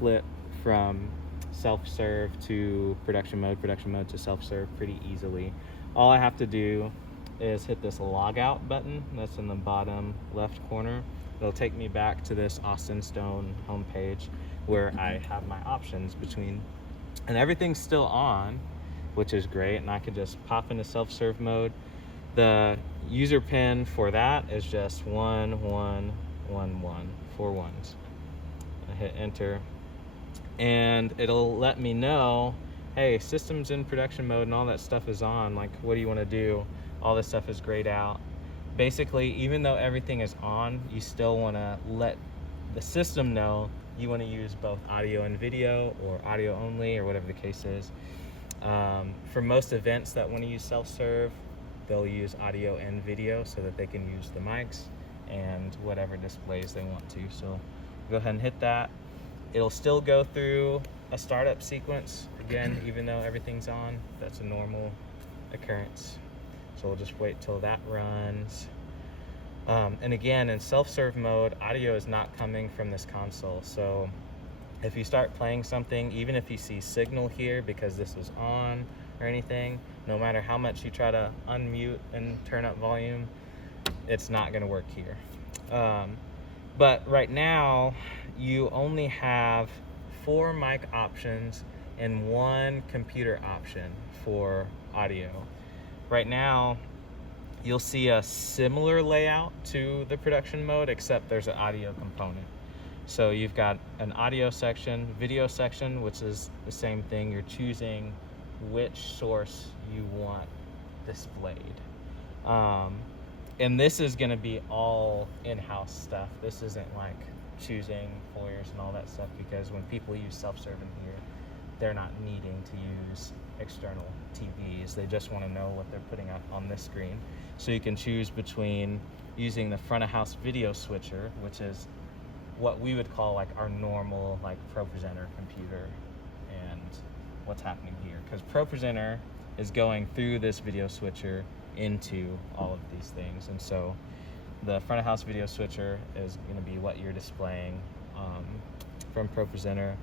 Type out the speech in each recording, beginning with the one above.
flip from self-serve to production mode to self-serve pretty easily. All I have to do is hit this log out button that's in the bottom left corner. It'll take me back to this Austin Stone homepage where I have my options between, and everything's still on, which is great, and I can just pop into self-serve mode. The user pin for that is just 1111, 4 ones. I hit enter, and it'll let me know, hey, system's in production mode and all that stuff is on. Like, what do you want to do? All this stuff is grayed out. Basically, even though everything is on, you still want to let the system know you want to use both audio and video, or audio only, or whatever the case is. For most events that want to use self-serve, they'll use audio and video so that they can use the mics and whatever displays they want to. So go ahead and hit that. It'll still go through a startup sequence. Again, even though everything's on, that's a normal occurrence. So we'll just wait till that runs. And again, in self-serve mode, audio is not coming from this console. So if you start playing something, even if you see signal here because this was on or anything, no matter how much you try to unmute and turn up volume, it's not gonna work here. But right now, you only have 4 mic options and 1 computer option for audio. Right now, you'll see a similar layout to the production mode, except there's an audio component. So you've got an audio section, video section, which is the same thing. You're choosing which source you want displayed. And this is gonna be all in-house stuff. This isn't like choosing foyers and all that stuff, because when people use self-serve in here, they're not needing to use external TVs. They just want to know what they're putting up on this screen. So you can choose between using the front of house video switcher, which is what we would call like our normal like ProPresenter computer, and what's happening here, because ProPresenter is going through this video switcher into all of these things. And so the front of house video switcher is going to be what you're displaying from ProPresenter.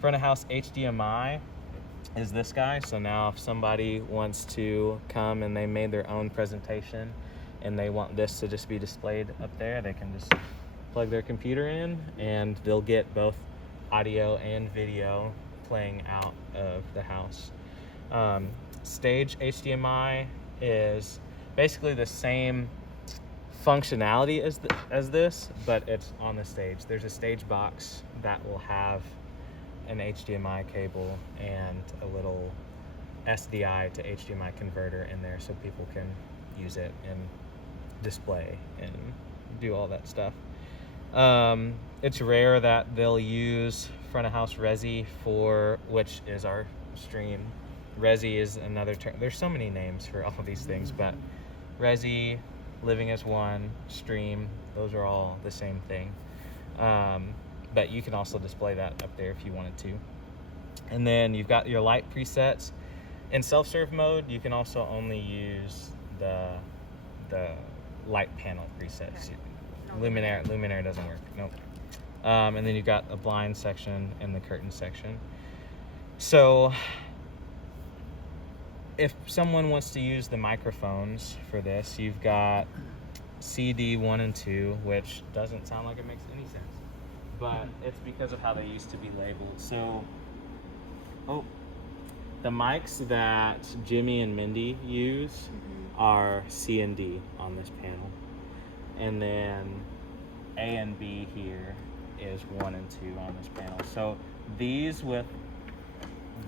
Front of house HDMI is this guy. So now if somebody wants to come and they made their own presentation and they want this to just be displayed up there, they can just plug their computer in and they'll get both audio and video playing out of the house. Stage HDMI is basically the same functionality as this, but it's on the stage. There's a stage box that will have an HDMI cable and a little SDI to HDMI converter in there, so people can use it and display and do all that stuff. It's rare that they'll use front of house Resi for, which is our stream. Resi is another term. There's so many names for all of these things, but Resi, Living as One, Stream, those are all the same thing. But you can also display that up there if you wanted to. And then you've got your light presets. In self-serve mode, you can also only use the light panel presets. Luminaire doesn't work, nope. And then you've got a blind section and the curtain section. So if someone wants to use the microphones for this, you've got CD 1 and 2, which doesn't sound like it makes any sense, but it's because of how they used to be labeled. So, the mics that Jimmy and Mindy use are C and D on this panel. And then A and B here is 1 and 2 on this panel. So these with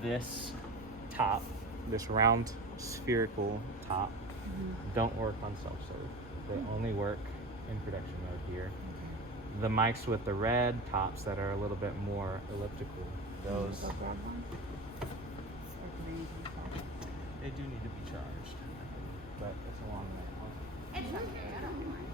this top, this round spherical top, don't work on self-serve. They only work in production mode here. The mics with the red tops that are a little bit more elliptical, those they do need to be charged, but it's a long way. It's okay, I don't mind.